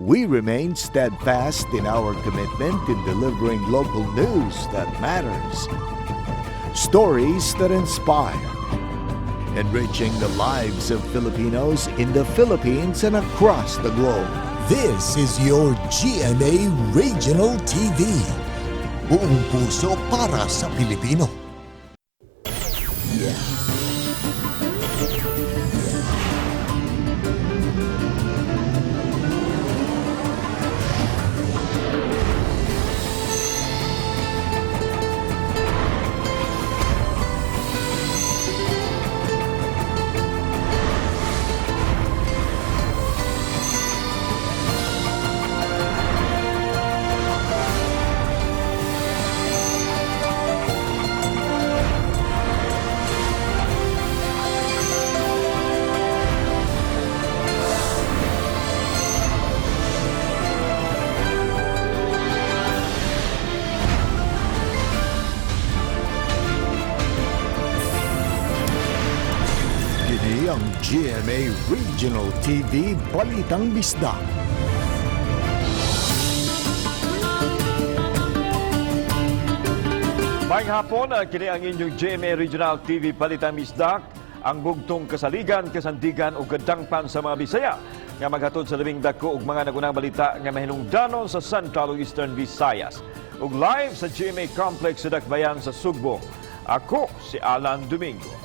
we remain steadfast in our commitment in delivering local news that matters. Stories that inspire. Enriching the lives of Filipinos in the Philippines and across the globe. This is your GMA Regional TV. Buong puso para sa Pilipino. Kini ang GMA Regional TV Balitang Bisdak. Maayong hapon, kini ang inyong GMA Regional TV Balitang Bisdak, ang bugtong kasaligan, kasandigan o gadangpan sa mga Bisaya nga maghatod sa labing dako ug mga nagunang balita nga mahinungdanon sa Central ug Eastern Visayas. Ug live sa GMA Complex sa Dakbayan sa Sugbo. Ako si Alan Domingo.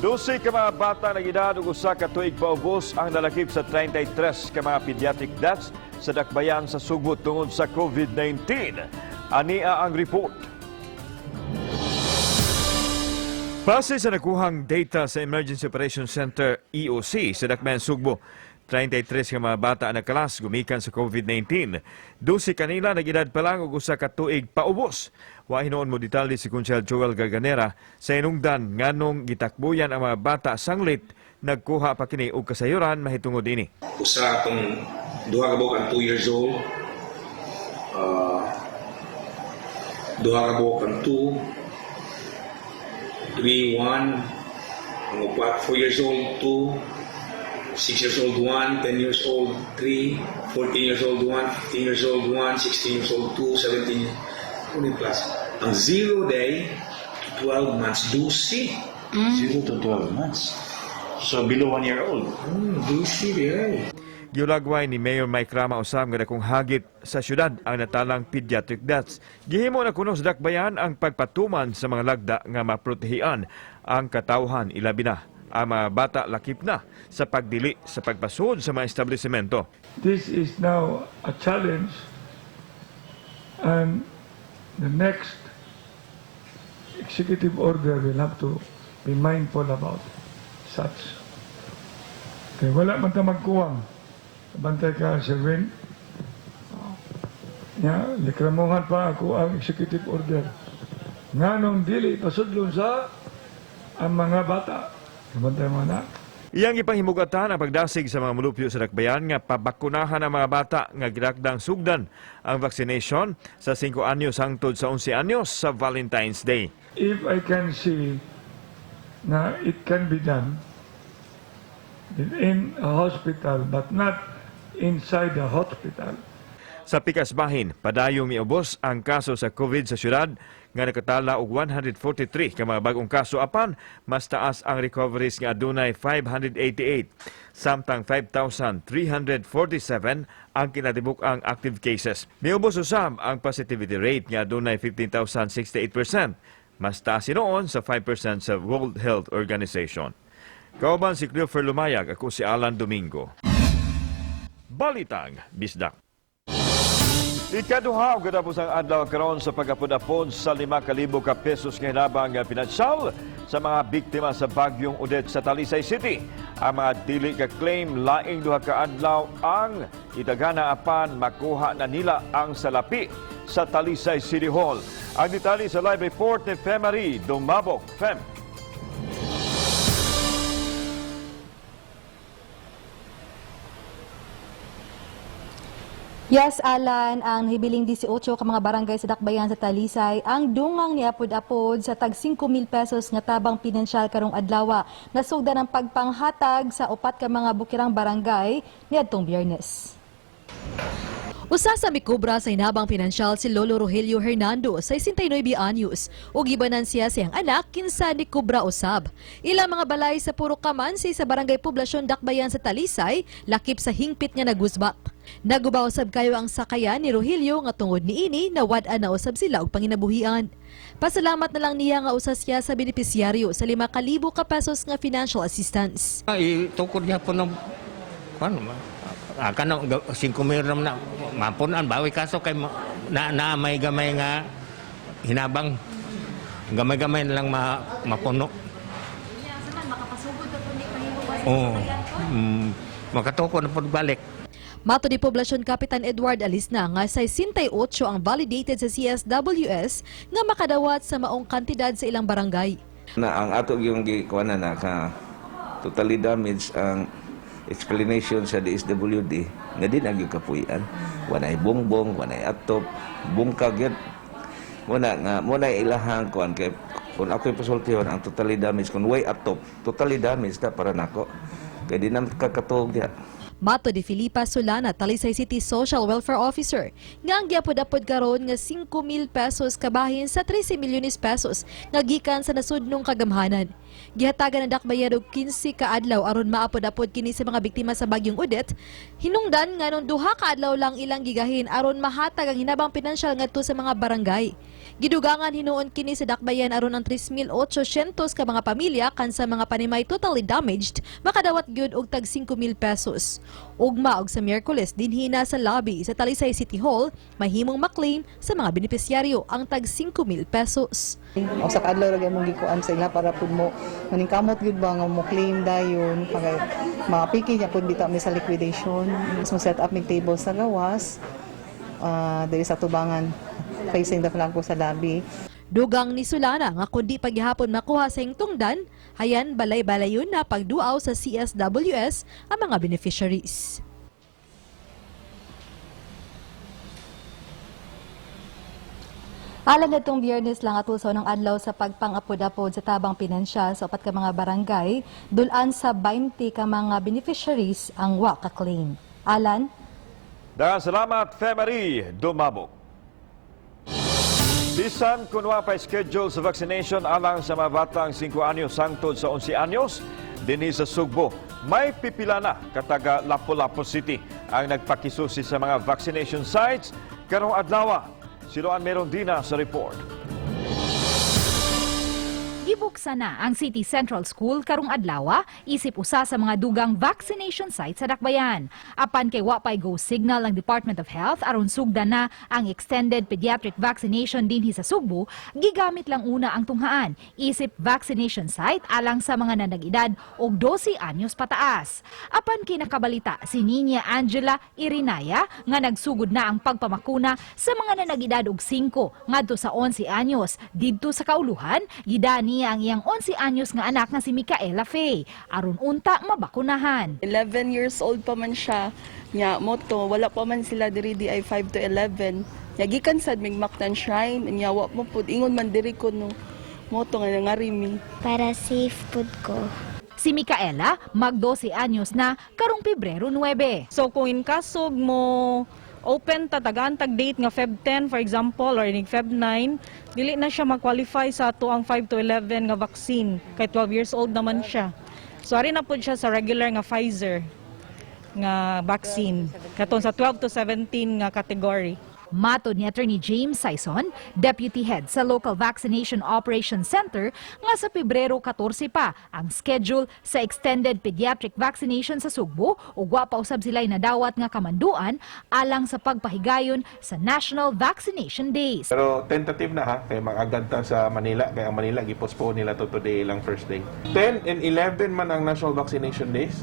Dusi ka mga bata na edad ug usa ka tuig paubos ang nalakip sa 33 ka mga pediatric deaths sa Dakbayan sa Sugbo tungod sa COVID-19. Ania ang report. Base sa nakuhang data sa Emergency Operations Center EOC sa Dakbayan Sugbo, 33 ka mga bata ang nakalas gumikan sa COVID-19. 12 kanila nag-edad pa lang ug usa ka tuig paubos. Wa hinoon mo detalye si Kunsyal Joel Garganera sa inungdan nganong gitakbuyan ang mga bata sanglit nagkuha pa kini og kasayuran mahitungod ini. Usa atong duha ka buok ang 2 years old. Duha ka buok ang 2, 3, 1, ang upat 4 years old 2, 6 years old 1, 10 years old 3, 14 years old 1, 15 years old 1, 16 years old 2, 17 plus. Ang 0 day to 12 months, 12. 0 to 12 months. So below 1 year old. 12 day. Giulagway ni Mayor Mike Rama usab nga dakong hagit sa syudad ang natalang pediatric deaths. Gihimo na kuno sa Dakbayan ang pagpatuman sa mga lagda nga maprotehian ang katawhan ilabi na ang mga bata lakip na sa pagdili sa pagpasud sa mga establishmento. This is now a challenge, and the next executive order will have to be mindful about such. Kaya wala man ta magkuwang. Bantay ka, Sherwin. Likramongan pa ako ang executive order. Nganong dili pasudlon sa ang mga bata. Bantay mo na. Iyang ipahimugatan ang pagdasig sa mga mulupyo sa Dakbayan nga pabakunahan ang mga bata nga gidakdang sugdan ang vaccination sa 5 anyos hangtod sa 11 anyos sa Valentine's Day. If I can see na it can be done in a hospital but not inside the hospital. Sa Pikas Bahin, padayong miubos ang kaso sa COVID sa syudad nga nakatala og 143 ka mga bagong kaso apan mas taas ang recoveries nga adunay 588 samtang 5,347 ang kinatibuk-ang active cases. Miubos usab ang positivity rate nga adunay 15,068%, mas taas noon sa 5% sa World Health Organization. Kauban si Christopher Lumayag, ako si Alan Domingo. Balitang Bisdak. Ikaduha o katapos ang adlaw karon sa pagapod-apod sa 5,000 ka pesos nga hinabang pinansyal sa mga biktima sa bagyong Odette sa Talisay City. Ang mga dili ka claim laing duha ka adlaw ang itagana apan makuha na nila ang salapi sa Talisay City Hall. Ang detalye sa live report ni Femari Dumabok. Fem. Yes, Alan, ang hibiling 18 ka mga barangay sa Dakbayan sa Talisay, ang dungang ni apod-apod sa tag 5,000 pesos nga tabang pinansyal karong adlaw, nasugda ng pagpanghatag sa upat ka mga bukirang barangay niadtong Biyernes. Usa sa mikobra sa inabang pinansyal si Lolo Rogelio Hernando, 69 anyos, ug gibanan siya siyang anak kinsa ni Kubra usab. Ilang mga balay sa Puro Kamansi sa Barangay Poblasyon Dakbayan sa Talisay, lakip sa hingpit nga nagusbak. Nagubaw usab kayo ang sakayan ni Rogelio nga tungod niini nawad-an na usab sila og panginabuhian. Pasalamat na lang niya nga usa siya sa benepisyaryo sa 5,000 ka pesos nga financial assistance. Itukod niya po ng kanang 5 million na mapunan bawi kaso kay na may gamay nga hinabang gamay-gamay na lang mapuno. Oo. Makatukod na po balik. Mato di Poblasyon Kapitan Edward Alisna nga 68 ang validated sa CSWS nga makadawat sa maong kantidad sa ilang barangay. Na ang ato yung gikuana na ka totally damaged ang explanation sa DSWD nga din ang yung kapuyan. Wanay bongbong, wanay atop, bungkag yun. Muna ilahang kuan kay kung ako'y pasultihon ang totally damaged kung way atop, totally damaged na para nako. Kaya di naman kakatuog diya. Mato di Filipa Solana, Talisay City Social Welfare Officer, nga ang giapod-apod karon nga 5,000 pesos kabahin sa 13 milyones pesos nga gikan sa nasudnong kagamhanan. Gihatagan ng Dakbayan og 15 ka adlaw aron maapod-apod kini sa mga biktima sa bagyong Odette. Hinungdan nga nung 2 ka adlaw lang ilang gigahin aron mahatag ang hinabang pinansyal ngadto sa mga barangay. Gidugangan hinuon kini sa Dakbayan aron ang 3,800 ka mga pamilya kansa mga panimay totally damaged makadawat gyud og tag 5,000 pesos. Ugma og sa Miyerkules dinhina sa lobby sa Talisay City Hall mahimong maklaim sa mga benepisyaryo ang tag 5,000 pesos. O sa kadlaw ra gyud gikuan sa ila para pud mo maningkamot gyud ba nga mo claim dayon pagay mapiki niya pud bitaw mi sa liquidation so set up mig table sa gawas diri sa tubangan facing the flago sa lobby. Dugang ni Solana nga kundi paghihapon makuha sa tungdan, hayan balay-balayon na pagduaw sa CSWS ang mga beneficiaries. Alam nitong Biyernes lang atuso ng adlaw sa pagpangapod-apod sa tabang pinansyal sa upat ka mga barangay, dulan sa 20 ka mga beneficiaries ang wa ka-claim. Alan? Daghang salamat, Femary Dumabog. Bisan kung pa schedule sa vaccination alang sa mga batang 5 anyos hangtod sa 11 anyos, dinhi sa Sugbo, may pipila na kataga Lapu-Lapu City ang nagpakisusi sa mga vaccination sites karong adlaw. Siloan Merondina sa report. Gibuksan na ang City Central School karong adlaw isip usa sa mga dugang vaccination site sa Dakbayan. Apan kay wa pay go signal ang Department of Health aron sugdan na ang extended pediatric vaccination dinhi sa Sugbo, gigamit lang una ang tunghaan isip vaccination site alang sa mga nanag-edad og 12 anyos pataas. Apan kay nakabalita si Niña Angela Irinaya nga nagsugod na ang pagpamakuna sa mga nanag-edad og 5 ngadto sa 11 anyos didto sa kauluhan gidani ang iyang 11 anyos nga anak nga si Micaela Faye aron unta mabakunahan. 11 years old pa man siya. Nya moto wala pa man sila diri di ay 5 to 11. Nya gikan sad mig Mactan Shrine nya wa mo pud ingon man diri ko no moto nga nangarimi para safe pud ko. Si Micaela mag 12 anyos na karong Pebrero 9. So kung in kasog mo open tatagaan tag date nga Feb 10 for example or in Feb 9, dili na siya mag-qualify sa ato ang 5 to 11 nga vaccine kay 12 years old naman siya. So ari na pud siya sa regular nga Pfizer nga vaccine katon sa 12 to 17 nga category. Mato ni Attorney James Sison, Deputy Head sa Local Vaccination Operations Center, nga sa Pebrero 14 pa ang schedule sa extended pediatric vaccination sa Sugbo ug wa pa usab sila'y nadawat nga kamanduan alang sa pagpahigayon sa National Vaccination Days. Pero tentative na kaya mag-agad ta sa Manila, kaya ang Manila gipostpone nila to today lang first day. 10 and 11 man ang National Vaccination Days.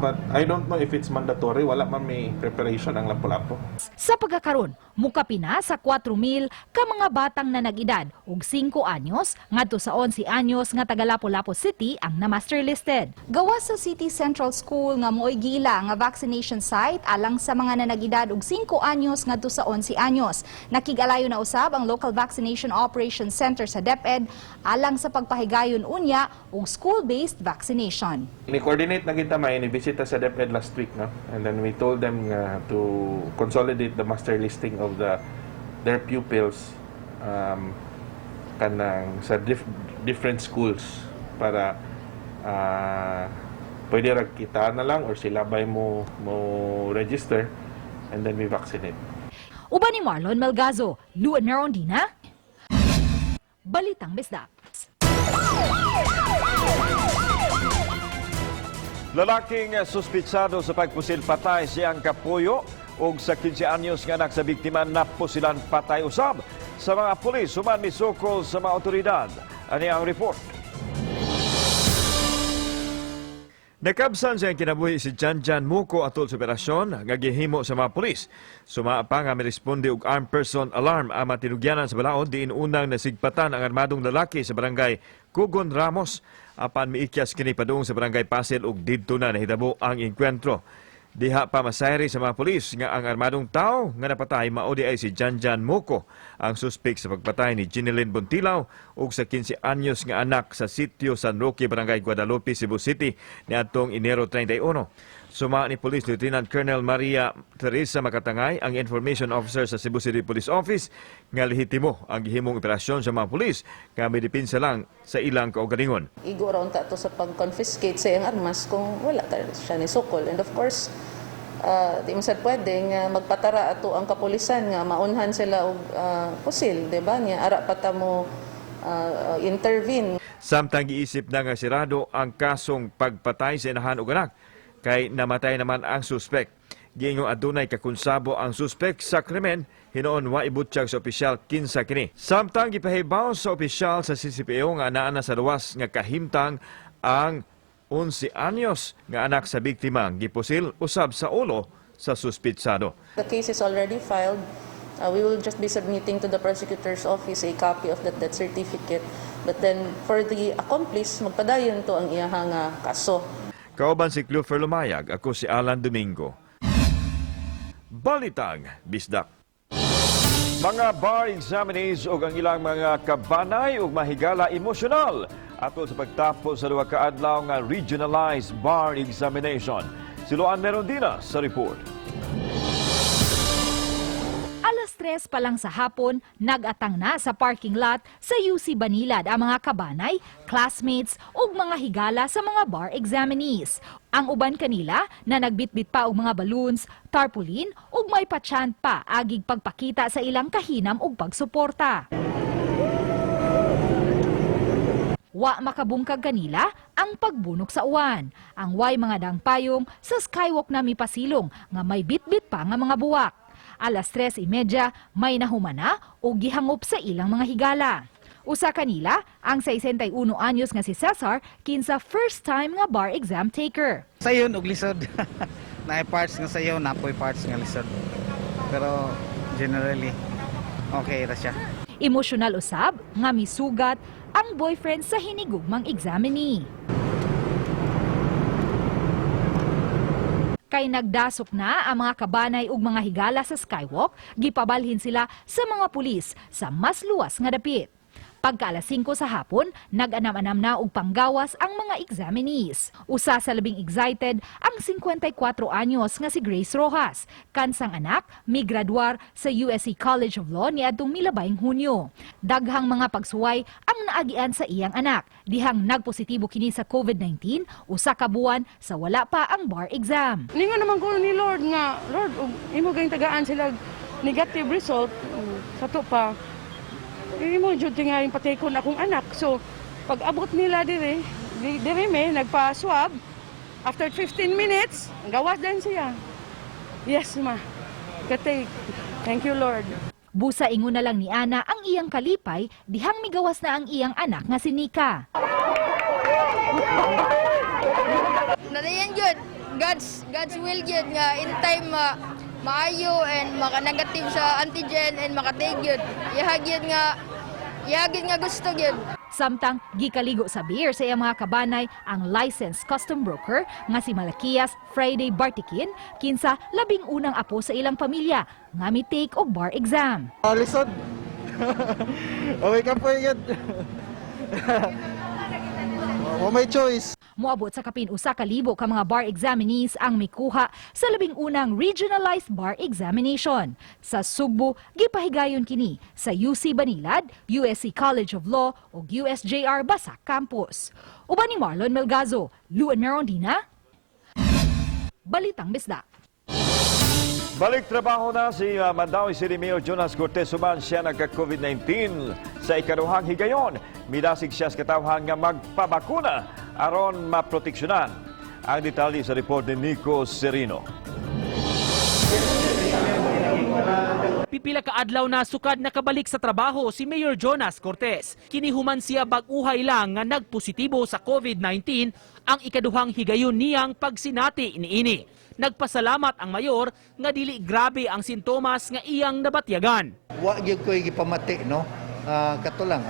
But I don't know if it's mandatory. Wala man may preparation ang Lapu-Lapu. Sa pagkakaroon, mukapina sa 4,000 ka mga batang na nag-edad og 5 anyos ngadto sa 11 anyos nga taga Lapu-Lapu City ang na-master listed. Gawas sa City Central School nga mo'y gila nga vaccination site alang sa mga nanag-edad og 5 anyos ngadto sa 11 anyos. Nakigalayo na usab ang Local Vaccination Operations Center sa DepEd alang sa pagpahigayon unya og school-based vaccination. Ni-coordinate na kita may ni-visita sa DepEd last week, no? And then we told them to consolidate the master listing of their pupils kanang sa different schools para pwede ra kita na lang or sila bay mo register and then we vaccinate. Uban ni Marlon Melgazo, Luan Merondina, Balitang Bisdak. Lalaking suspitsado sa pagpusil patay siyang kapuyo ug sa 15 anyos nga anak sa biktima napusilan patay usab sa mga pulis human misukol sa mga otoridad. Ani ang report. Nakabsan siyang kinabuhi si Janjan Muko atol sa operasyon nga gihimo sa mga pulis. Suma pa nga miresponde og armed person alarm ang matinugyanan sa balaod diin unang nasigpatan ang armadong lalaki sa barangay Kugon Ramos. Apan miikyas kini padung sa barangay Pasil ug didto na nahitabo ang engkwentro. Diha pa masayri sa mga pulis nga ang armadong tao nga napatay mao di ay si Janjan Muko, ang suspek sa pagpatay ni Ginelyn Bontilaw ug sa 15 anyos nga anak sa sitio San Roque, barangay Guadalupe, Cebu City niadtong Enero 31. Suma ni Police Lieutenant Colonel Maria Teresa Makatangay, ang Information Officer sa Cebu City Police Office, nga lehitimo ang gihimong operasyon sa mga pulis nga may dipinsa lang sa ilang kaugalingon. Igo raw ta to sa pag-confiscate sa iyang armas kung wala ta siya ni sukol. And of course, di mo sad pwede nga magpatara ato ang kapulisan nga maunhan sila og pusil, di ba? Nga ara pa ta mo intervene. Samtang giisip na nga sirado ang kasong pagpatay sa inahan og anak, kay namatay naman ang suspek. Giingong adunay kakunsabo ang suspek sa krimen, hinoon wa ibutsyag sa opisyal kinsa kini. Samtang gipahibaw sa opisyal sa CCPO nga anaa na sa luwas nga kahimtang ang 11 anyos nga anak sa biktima gipusil usab sa ulo sa suspitsado. The case is already filed. We will just be submitting to the prosecutor's office a copy of that death certificate. But then for the accomplice, magpadayon to ang iyahang kaso. Kauban si Clover Lumayag, ako si Alan Domingo. Balitang Bisdak. Mga bar examinees o ang ilang mga kabanay o mahigala emosyonal atol sa pagtapos sa 2 ka adlaw nga regionalized bar examination. Si Luan Merondina sa report. Alas 3 pa lang sa hapon, nag-atang na sa parking lot sa UC Banilad ang mga kabanay, classmates ug mga higala sa mga bar examinees. Ang uban kanila na nagbitbit pa og mga balloons, tarpaulin ug may patsyant pa agig pagpakita sa ilang kahinam ug pagsuporta. Wa makabungkag kanila ang pagbunok sa uwan. Ang way mga dangpayong sa skywalk na mipasilong nga may bitbit pa nga mga buwak. Alas 3:30, may nahumana o gihangop sa ilang mga higala. Usa kanila, ang 61 anyos nga si Cesar, kinsa first time nga bar exam taker. Sayon og lisod. Naay parts nga sayo, napoy parts nga lisod. Pero generally, okay ra siya. Emosyonal usab nga misugat ang boyfriend sa hinigugmang examinee. Kay nagdasok na ang mga kabanay ug mga higala sa skywalk, gipabalhin sila sa mga pulis sa mas luwas nga dapit. Pagka alas 5 sa hapon, nag-anam-anam na og panggawas ang mga examinees. Usa sa labing excited ang 54 anyos nga si Grace Rojas. Kansang anak, migraduar sa USC College of Law niadtong milabayng Hunyo. Daghang mga pagsuway ang naagian sa iyang anak. Dihang nagpositibo kini sa COVID-19, usa ka buwan sa wala pa ang bar exam. Ningon naman ko ni Lord nga, Lord, imo gayong tagaan sila negative result, sato pa. Imo jud nga yung patikon akong anak. So, pag abot nila dire may nagpa-swab. After 15 minutes, gawas din siya. Yes, ma. Katay. Thank you, Lord. Busa ingon na lang ni Ana ang iyang kalipay, dihang migawas na ang iyang anak nga si Nika. Nadayan jud. God's will gyud nga in time maayo and maka-negative sa antigen and makatake gyud. Ihagyud nga gusto gyud. Samtang gikaligo sa beer sa iyang mga kabanay ang licensed custom broker nga si Malakias Friday Bartikin kinsa labing unang apo sa ilang pamilya nga mi-take og bar exam. Lisod. Okay ka po yun. May choice. Moabot sa kapin usa ka libo ka mga bar examinees ang mikuha sa labing unang regionalized bar examination. Sa Sugbo, gipahigayon kini sa UC Banilad, USC College of Law ug USJR Basak Campus. Uban ni Marlon Melgazo, Luan Merondina, Balitang Bisdak. Balik trabaho na si Mandaue City Mayor Jonas Cortez suman siya nagka-COVID-19 sa ikaduhang higayon. Midasig siya sa katawhan nga magpabakuna aron maproteksyonan. Ang detalye sa report ni Nico Serino. Pipila ka adlaw na sukad nakabalik sa trabaho si Mayor Jonas Cortez. Kinihuman siya bag-uhay lang nga nagpositibo sa COVID-19 ang ikaduhang higayon niyang pagsinati iniini. Nagpasalamat ang mayor nga dili grabe ang sintomas nga iyang nabatyagan. Wa gyud ko gipamati no. Kato lang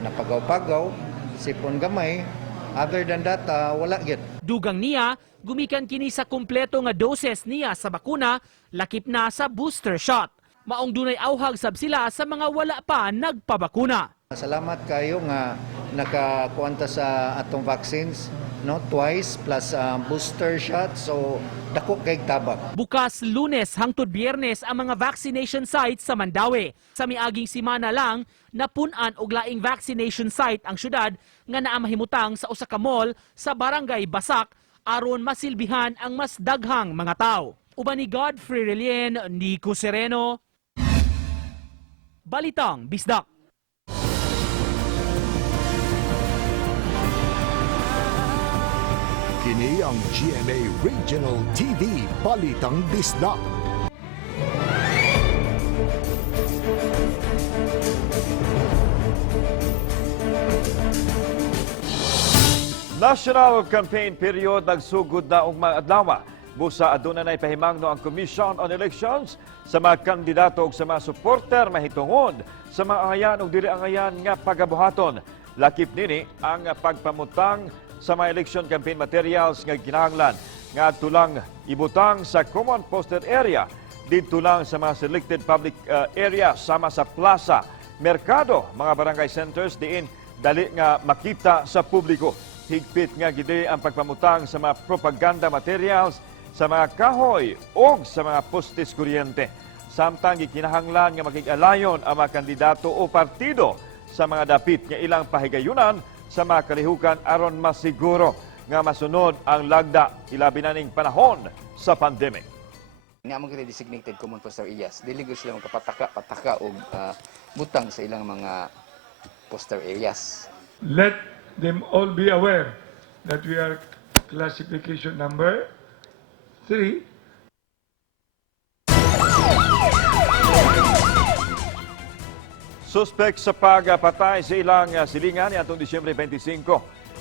napagaw-pagaw, sipon gamay. Other than that, wala gyud. Dugang niya gumikan kini sa kumpleto nga doses niya sa bakuna, lakip na sa booster shot. Maong dunay awhag sab sila sa mga wala pa nagpabakuna. Salamat kayo nga nakakuanta sa atong vaccines, no, twice plus booster shot, so dako kay tabak. Bukas Lunes hangtod Biyernes ang mga vaccination sites sa Mandaue. Sa miaging simana lang napun-an og laing vaccination site ang syudad nga naa mahimutang sa usa ka mall sa Barangay Basak aron masilbihan ang mas daghang mga tawo. Uban ni Godfrey Relien, Nico Sereno, Balitang Bisdak. Kini ang GMA Regional TV Balitang Bisdak. National campaign period nagsugod na og mga adlaw. Busa aduna nay pahimangno ang Commission on Elections sa mga kandidato ug sa mga supporter mahitungod sa mga angayan ug dili angayan nga pagabuhaton. Lakip nini ang pagpamutang sa mga election campaign materials nga kinahanglan nga tulang ibutang sa common posted area didto lang sa mga selected public area sama sa plaza, merkado, mga barangay centers diin dali nga makita sa publiko. Higpit nga gidi ang pagpamutang sa mga propaganda materials sa mga kahoy o sa mga postes kuryente. Samtang gikinahanglan nga makig-alayon ang mga kandidato o partido sa mga dapit nga ilang pahigayunan sa mga kalihukan aron masiguro nga masunod ang lagda ilabi na ning panahon sa pandemic. Nga mo designated common poster areas, dili gyud sila magkapataka og butang sa ilang mga poster areas. Let them all be aware that we are classification number 3. Suspect sa pagpatay sa ilang silingan ni atong Disyembre 25,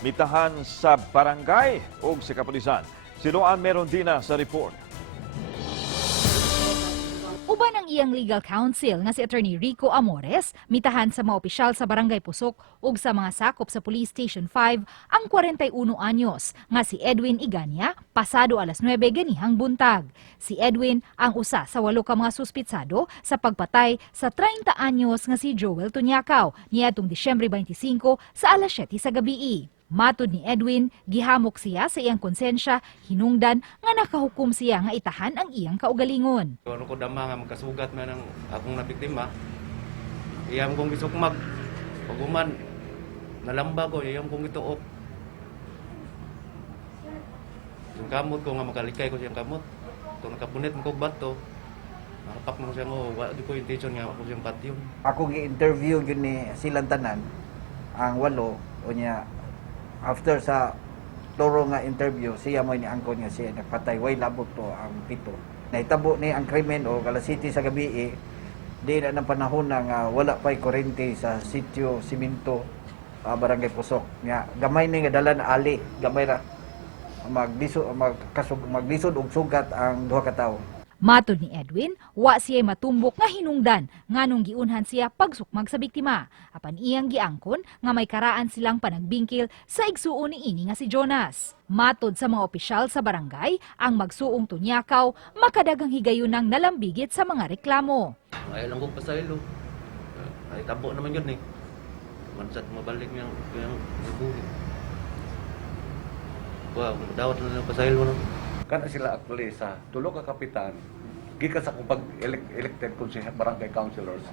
mitahan sa barangay o sa kapulisan. Si Luan Merondina sa report. Uban ang iyang legal counsel nga si Attorney Rico Amores, mitahan sa mga opisyal sa Barangay Pusok ug sa mga sakop sa Police Station 5 ang 41 anyos nga si Edwin Iganya pasado alas 9 ganihang buntag. Si Edwin ang usa sa 8 ka mga suspitsado sa pagpatay sa 30 anyos nga si Joel Tunyakaw niadtong Disyembre 25 sa alas 7 sa gabii. Matod ni Edwin, gihamok siya sa iyang konsensya, hinungdan nga nakahukom siya nga itahan ang iyang kaugalingon. Ano ko dama nga magkasugat man ang akong nabiktima, iyam kong gisukmag, paguman, nalamba ko, iyam kong ituok. Yung kamot ko nga makalikay ko siyang kamot, ito nakapunit mo kong bato, nakapak mo siya ko, wala ko intention nga ako siyang patyon. Ako gi-interview yun ni silang tanan, ang 8, o niya, after sa toro nga interview, siya mo niangkon nga siya nagpatay, way labot to ang 7. Naitabo ni ang krimen o alas 7 sa gabi, di na ng panahon na nga wala pa'y kurente sa sitio Siminto, Barangay Pusok. Nga, gamay ni nga dala na ali, gamay ra. maglisod og sugat ang duha ka tawo. Matod ni Edwin, wa siya matumbok nga hinungdan nganong giunhan siya pagsukmag sa biktima. Apan iyang giangkon nga may karaan silang panagbingkil sa igsuon ni ini nga si Jonas. Matod sa mga opisyal sa barangay, ang magsuong tunyakaw makadagang higayunang nalambigit sa mga reklamo. Ay lang ko pasaylo. Ay tabo naman yun eh. Mansat mabalik yung ibuhi. Wow, dawat na ng pasaylo no. Kana sila actually sa tulo ka kapitan, gikan sa kung pag-elected kung siya barangay councilors,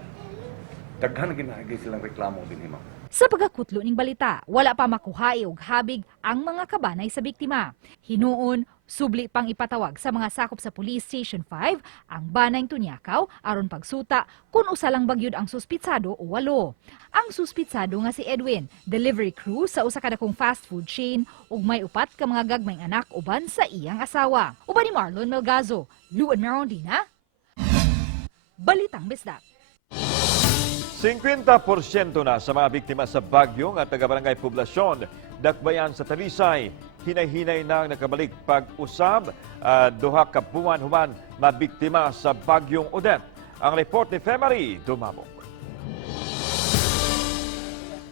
daghan ginahigi silang reklamo din hima. Sa pagkakutlo ning balita, wala pa makuhae og habig ang mga kabanay sa biktima. Hinuon, subli pang ipatawag sa mga sakop sa Police Station 5 ang banayng tunyakaw aron pagsuta kung usa lang bagyod ang suspitsado o walo. Ang suspitsado nga si Edwin, delivery crew sa usa ka dakong fast food chain ug may upat ka mga gagmayng anak uban sa iyang asawa. Uban ni Marlon Melgazo, Luan Merondina, Balitang Bisdak. 50% na sa mga biktima sa bagyo at taga-barangay poblasyon, dakbayan sa Talisay, hinay-hinay na nakabalik pag-usab, duha ka buwan human na biktima sa bagyong Odette. Ang report ni Femari Dumabok.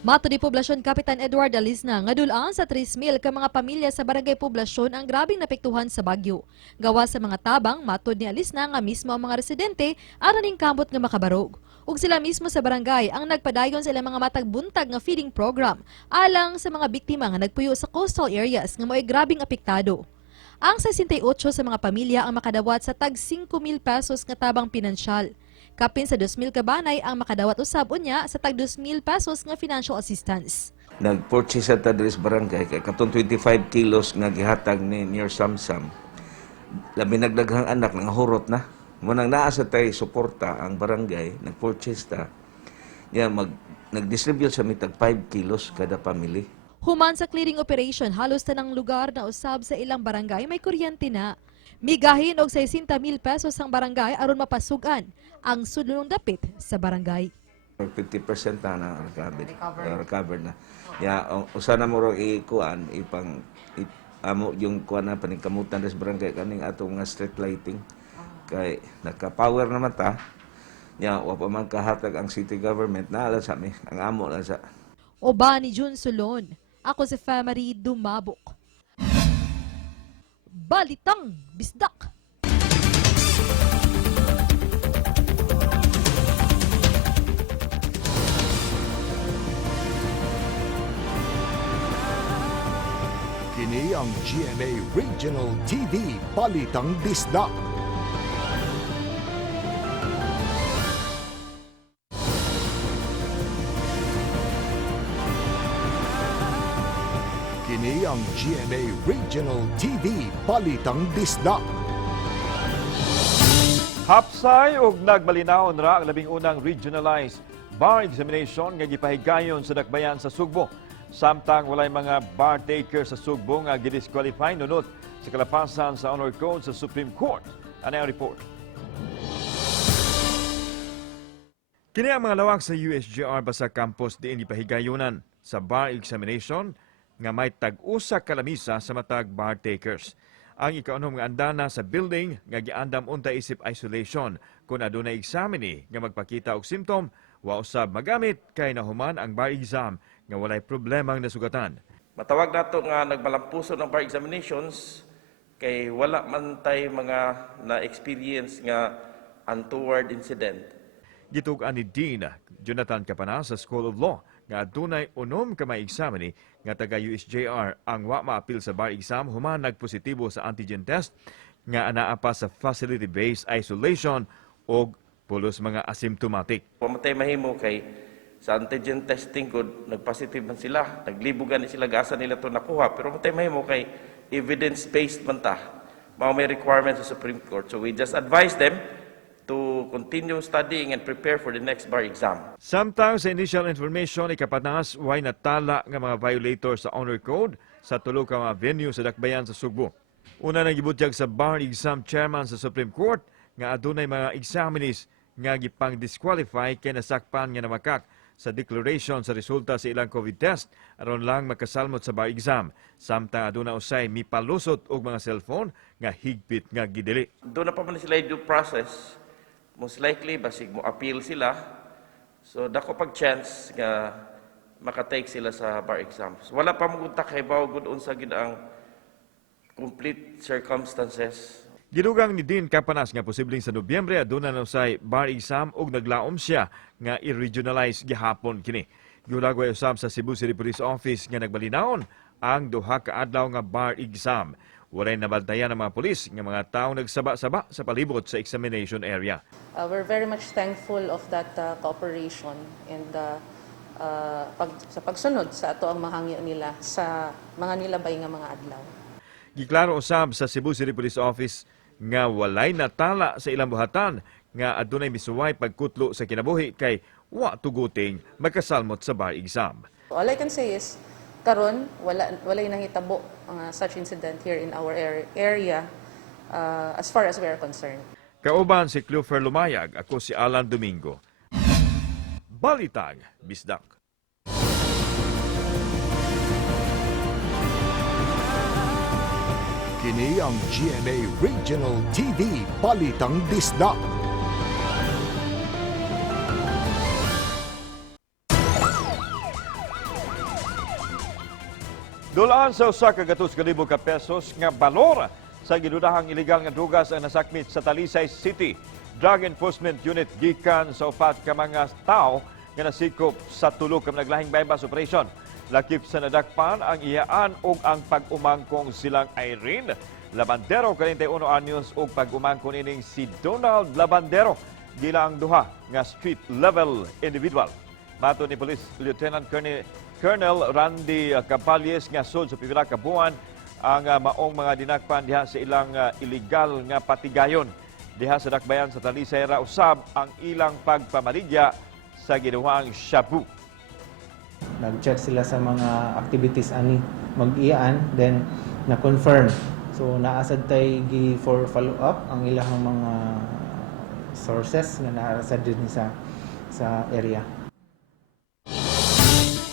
Mato ni Poblasyon Kapitan Edward Alisna nga dulaan sa 3,000 ka mga pamilya sa barangay Poblasyon ang grabing napektuhan sa bagyo. Gawa sa mga tabang, matod ni Alisna nga mismo ang mga residente aron ning kamot nga makabarog. Ug sila mismo sa barangay ang nagpadayon sa ilang mga matagbuntag nga feeding program alang sa mga biktima nga nagpuyo sa coastal areas nga mo'y grabing apektado. Ang 68 sa mga pamilya ang makadawat sa tag 5,000 pesos nga tabang pinansyal. Kapin sa 2,000 kabanay ang makadawat usab unya sa tag 2,000 pesos nga financial assistance. Nag-purchase sa Tadres Barangay kay katong 25 kilos nga gihatag ni Near Samsam. Labi nagdaghang anak nga hurot na. Munang naa sa tay suporta ang barangay, nag-purchase ta. Nag-distribute sa mitag 5 kilos kada pamilya. Human sa clearing operation, halos tanang lugar na usab sa ilang barangay may kuryente na. Migahin og 60,000 pesos ang barangay aron mapasugan ang sudlong dapit sa barangay. 50% na recovered na. Usa na mo ro ikuan amo yung kuan na paningkamutan sa barangay kaning atong nga street lighting. Kay naka-power naman ta. Wa pa man kahatag ang city government na sa mi ang amo lang sa. Oba ni Jun Solon. Ako si Femari Dumabok. Balitang Bisdak. Kini ang GMA Regional TV Balitang Bisdak. Kini ang GMA Regional TV Balitang Bisdak. Hapsay ug nagbalinaon ra ang labing unang regionalized bar examination nga gipahigayon sa dakbayan sa Sugbo. Samtang walay mga bar taker sa Sugbo nga gidisqualify nunot sa kalapasan sa honor code sa Supreme Court. Ano ang report? Kini ang mga lawak sa USJR basa campus diin gipahigayonan sa bar examination nga may tag-usa kalamisa sa matag bar takers. Ang ikaunom nga andana sa building nga giandam unta isip isolation kung adunay examine nga magpakita og symptom wa usab magamit kay nahuman ang bar exam nga walay problemang nasugatan. Matawag nato nga nagmalampuson ng bar examinations kay wala man tay mga na-experience nga untoward incident. Gitug-an ni Dean Jonathan Capana sa School of Law nga adunay unom ka may examine nga taga USJR ang wa maapil sa bar exam human nagpositibo sa antigen test nga anaa pa sa facility-based isolation o pulos mga asymptomatic. Pamatay mahimo kay sa antigen testing gud nagpositive man sila, naglibugan ni sila gasa nila to nakuha pero matay mahimo kay evidence-based man ta. Mao may requirement sa Supreme Court. So we just advise them to continue studying and prepare for the next bar exam. Samtang sa initial information, ikapatas, way natala nga mga violator sa honor code sa tulo ka mga venue sa dakbayan sa Sugbo. Una nang gibutyag sa bar exam chairman sa Supreme Court nga adunay mga examinees nga gipang disqualify kay nasakpan nga namakak sa declaration sa resulta sa ilang COVID test aron lang makasalmot sa bar exam. Samtang aduna usay mipalusot og mga cellphone nga higpit nga gidili. Doon na pa man sila yung due process. Most likely, basig mo appeal sila. So, dako pag chance nga makatake sila sa bar exams. Wala pa mong kay bawo gud unsa gid ang complete circumstances. Gidugang ni Dean Capanas nga posibleng sa Nobyembre aduna na usay bar exam ug naglaom siya nga i-regionalize gihapon kini. Giulagway usab sa Cebu City Police Office nga nagbalinaon ang duha ka adlaw nga bar exam. Walay nabantayan ng mga pulis nga mga tawo nagsaba-saba sa palibot sa examination area. We're very much thankful of that cooperation and sa pagsunod sa ato ang mahangyo nila sa mga nilabay nga mga adlaw. Giklaro usab sa Cebu City Police Office nga walay natala sa ilang buhatan nga adunay misuway pagkutlo sa kinabuhi kay wa tuguting magkasalmot sa bar exam. All I can say is karon walay nahitabo such incident here in our area as far as we are concerned. Kauban si Clover Lumayag, ako si Alan Domingo. Balitang Bisdak. Kini ang GMA Regional TV Balitang Bisdak. Dulaan sa usa ka gatos ka libo ka pesos nga balor sa gidudahang ilegal nga drugas ang nasakmit sa Talisay City. Drug Enforcement Unit gikan sa upat ka mga tao nga nasikop sa tulo ka naglahing bypass operation. Lakip sa nadakpan ang iyaan ug ang pag-umangkong silang Irene Labandero, 41 anyos, ug pag-umangkong ining si Donald Labandero, gila ang duha nga street-level individual. Mato ni Police Lieutenant Colonel Randy Capalles nga sud sa pipila ka buwan ang maong mga dinakpan diha sa ilang illegal nga patigayon. Diha sa dakbayan sa Talisay ra usab ang ilang pagpamaligya sa ginuhang shabu. Nag-check sila sa mga activities ani mag-iyaan, then na-confirm. So naasad tay gi for follow-up ang ilang mga sources nga naasad din sa area.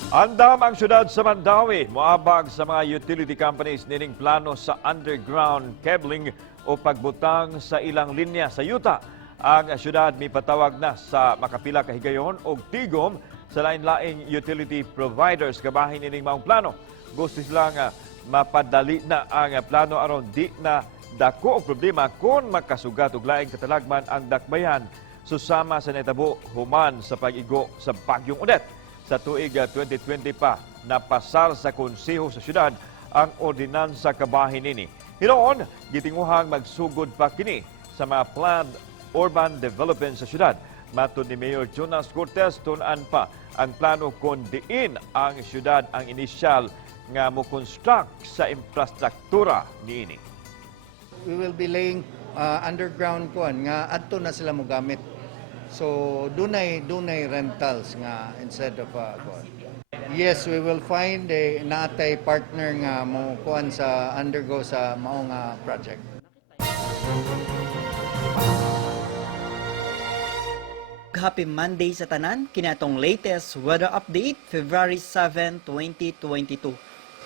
Andam ang syudad sa Mandawi, moabag sa mga utility companies nining plano sa underground cabling o pagbutang sa ilang linya sa yuta. Ang syudad mipatawag na sa makapila ka higayon o tigom sa lain-laing utility providers kabahin nining maong plano. Gusto sila nga mapadali na ang plano aron di na dako og problema kung makasugat og laing katalagman ang dakbayan susama sa netabo human sa pag-igo sa Bagyong Odette. Sa tuig 2020 pa, napasar sa konseho sa syudad ang ordinansa kabahin nini. Hiroon, gitinguhang magsugod pa kini sa mga planned urban development sa syudad. Matod ni Mayor Jonas Cortez, tunan pa ang plano kung diin ang syudad ang inisyal nga mo-construct sa infrastruktura niini. We will be laying underground kuan nga adto na sila mo gamit. So dunay rentals nga instead of yes, we will find a natay partner nga mo kuan sa undergo sa mao nga project. Happy Monday sa tanan, kinatong latest weather update February 7, 2022.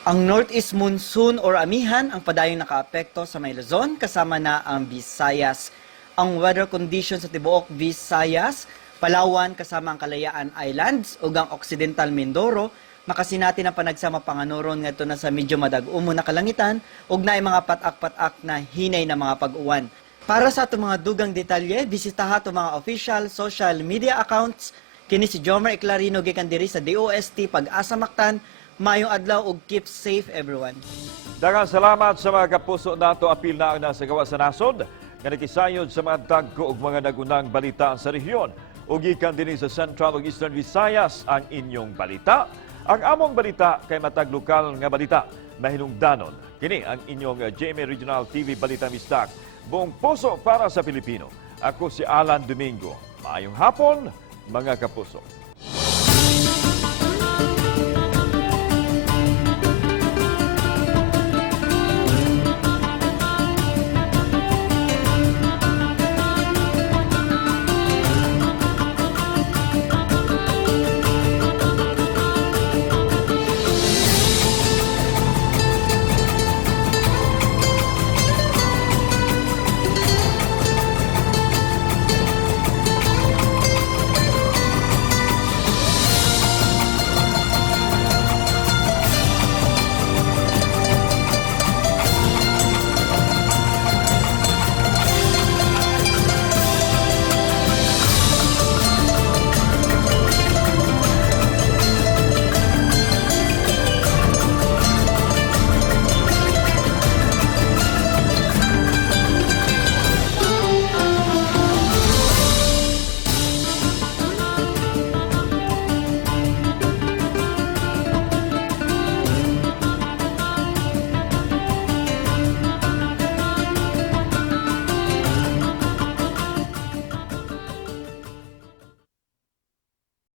Ang northeast monsoon or amihan ang padayong nakaapekto sa may Luzon kasama na ang Visayas. Ang weather conditions sa tibuok Visayas, Palawan kasama ang Kalayaan Islands ug ang Occidental Mindoro makasinati na panagsama panganuron ngadto na sa medyo madag-umo na kalangitan ug naay mga patak-patak na hinay na mga pag-uwan. Para sa atong mga dugang detalye, bisitaha atong mga official social media accounts. Kini si Jomer Eclarino gikan diri sa DOST Pag-asa Mactan. Mayong adlaw ug keep safe everyone. Daghang salamat sa mga kapuso nato apil na ang nasagawa sa nasod nga nakisayod sa mga dagko ug mga nagunang balita sa rehiyon. Ug gikan dinhi sa Central ug Eastern Visayas ang inyong balita. Ang among balita kay matag lokal nga balita mahinungdanon. Kini ang inyong GMA Regional TV Balita Bisdak. Buong puso para sa Pilipino. Ako si Alan Domingo. Maayong hapon, mga kapuso.